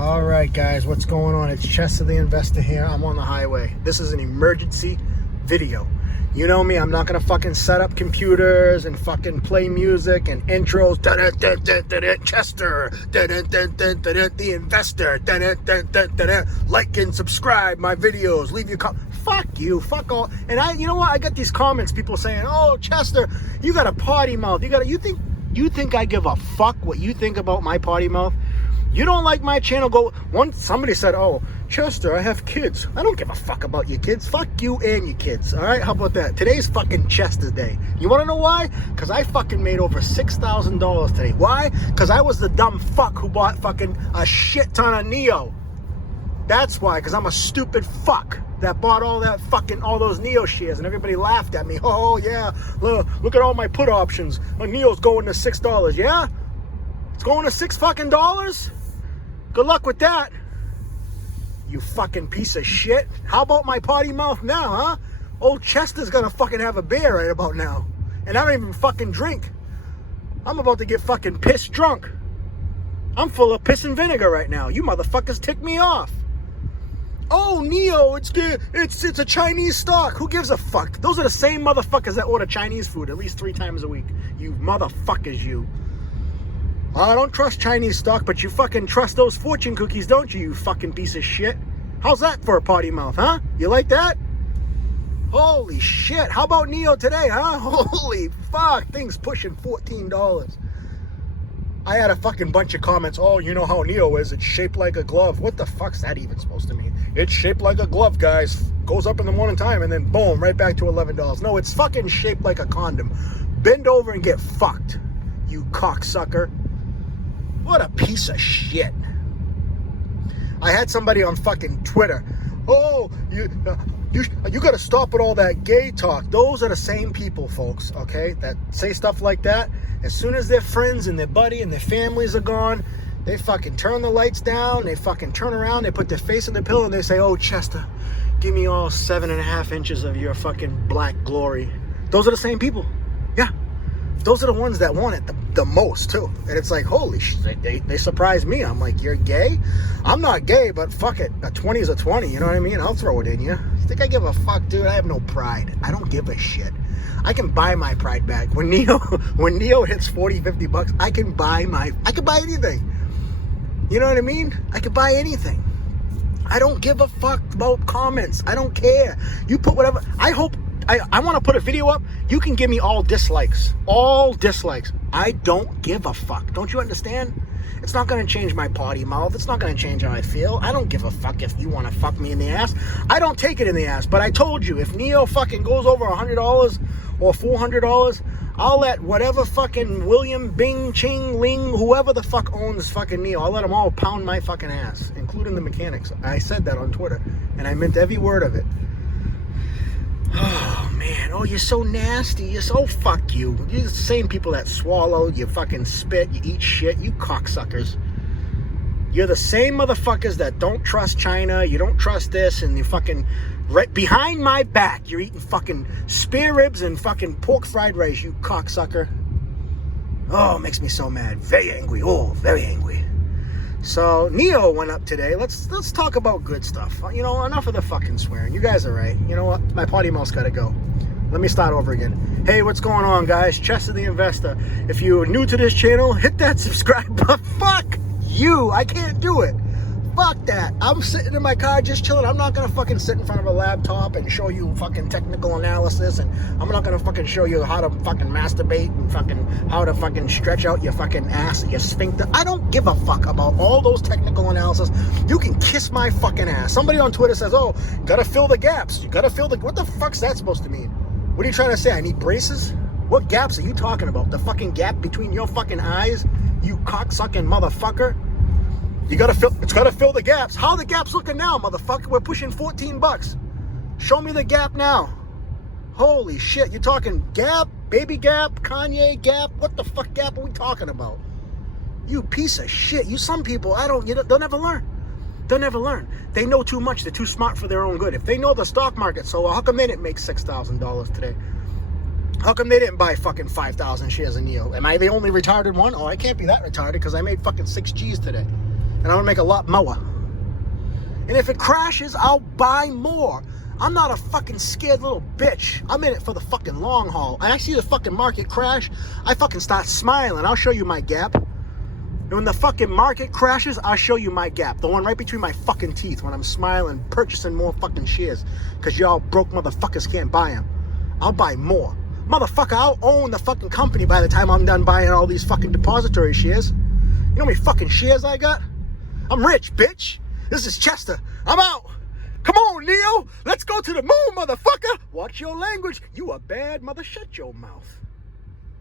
All right, guys, what's going on? It's Chester the Investor here. I'm on the highway. This is an emergency video. You know me, I'm not going to fucking set up computers and fucking play music and intros. Chester, the Investor. Like and subscribe my videos. Leave your fuck you, fuck all. And you know what? I got these comments, people saying, "Oh, Chester, you got a potty mouth. You think I give a fuck what you think about my potty mouth? You don't like my channel, somebody said, "Oh, Chester, I have kids." I don't give a fuck about your kids. Fuck you and your kids. All right, how about that? Today's fucking Chester Day. You want to know why? Because I fucking made over $6,000 today. Why? Because I was the dumb fuck who bought fucking a shit ton of Neo. That's why, because I'm a stupid fuck that bought all those Neo shares, and everybody laughed at me. Oh yeah, look at all my put options. Neo's going to $6. Yeah? It's going to $6 fucking dollars? Good luck with that, you fucking piece of shit. How about my potty mouth now, huh? Old Chester's gonna fucking have a beer right about now. And I don't even fucking drink. I'm about to get fucking pissed drunk. I'm full of piss and vinegar right now. You motherfuckers tick me off. Oh, Neo, it's good. It's a Chinese stock. Who gives a fuck? Those are the same motherfuckers that order Chinese food at least 3 times a week. You motherfuckers, you. I don't trust Chinese stock, but you fucking trust those fortune cookies, don't you, you fucking piece of shit? How's that for a potty mouth, huh? You like that? Holy shit. How about Neo today, huh? Holy fuck. Things pushing $14. I had a fucking bunch of comments. Oh, you know how Neo is. It's shaped like a glove. What the fuck's that even supposed to mean? It's shaped like a glove, guys. Goes up in the morning time and then boom, right back to $11. No, it's fucking shaped like a condom. Bend over and get fucked, you cocksucker. What a piece of shit. I had somebody on fucking Twitter. Oh, you got to stop with all that gay talk. Those are the same people, folks, okay, that say stuff like that. As soon as their friends and their buddy and their families are gone, they fucking turn the lights down, they fucking turn around, they put their face in the pillow and they say, "Oh, Chester, give me all 7.5 inches of your fucking black glory." Those are the same people. Yeah. Those are the ones that want it the most, too. And it's like, holy shit, they surprise me. I'm like, you're gay? I'm not gay, but fuck it. A 20 is a 20, you know what I mean? I'll throw it in you. You think I give a fuck, dude? I have no pride. I don't give a shit. I can buy my pride back. When Neo hits 40, 50 bucks, I can buy anything. You know what I mean? I can buy anything. I don't give a fuck about comments. I don't care. You put whatever. I want to put a video up. You can give me all dislikes. All dislikes. I don't give a fuck. Don't you understand? It's not going to change my potty mouth. It's not going to change how I feel. I don't give a fuck if you want to fuck me in the ass. I don't take it in the ass. But I told you, if Neo fucking goes over $100 or $400, I'll let whatever fucking William, Bing, Ching, Ling, whoever the fuck owns fucking Neo, I'll let them all pound my fucking ass, including the mechanics. I said that on Twitter, and I meant every word of it. Oh, man. Oh, you're so nasty. You're so fuck you. You're the same people that swallow, you fucking spit, you eat shit, you cocksuckers. You're the same motherfuckers that don't trust China, you don't trust this, and you fucking, right behind my back, you're eating fucking spare ribs and fucking pork fried rice, you cocksucker. Oh, it makes me so mad. Very angry. Oh, very angry. So, Neo went up today. Let's talk about good stuff. You know, enough of the fucking swearing. You guys are right. You know what? My potty mouth's got to go. Let me start over again. Hey, what's going on, guys? Chester the Investor. If you're new to this channel, hit that subscribe button. Fuck you. I can't do it. Fuck that. I'm sitting in my car just chilling. I'm not going to fucking sit in front of a laptop and show you fucking technical analysis, and I'm not going to fucking show you how to fucking masturbate and fucking how to fucking stretch out your fucking ass, your sphincter. I don't give a fuck about all those technical analysis. You can kiss my fucking ass. Somebody on Twitter says, "Oh, gotta fill the gaps. You gotta fill the..." What the fuck's that supposed to mean? What are you trying to say? I need braces? What gaps are you talking about? The fucking gap between your fucking eyes? You cocksucking motherfucker. It's gotta fill the gaps. How are the gaps looking now, motherfucker? We're pushing 14 bucks. Show me the gap now. Holy shit, you're talking Gap, Baby Gap, Kanye Gap? What the fuck gap are we talking about? You piece of shit. You some people, they'll never learn. They'll never learn. They know too much. They're too smart for their own good. If they know the stock market so well, how come they didn't make $6,000 today? How come they didn't buy fucking 5,000 shares of Neo? Am I the only retarded one? Oh, I can't be that retarded because I made fucking 6 G's today. And I'm gonna make a lot more. And if it crashes, I'll buy more. I'm not a fucking scared little bitch. I'm in it for the fucking long haul. And I see the fucking market crash, I fucking start smiling. I'll show you my gap. And when the fucking market crashes, I'll show you my gap. The one right between my fucking teeth when I'm smiling, purchasing more fucking shares. Because y'all broke motherfuckers can't buy them. I'll buy more. Motherfucker, I'll own the fucking company by the time I'm done buying all these fucking depository shares. You know how many fucking shares I got? I'm rich, bitch. This is Chester. I'm out. Come on, Neo. Let's go to the moon, motherfucker. Watch your language. You a bad mother. Shut your mouth.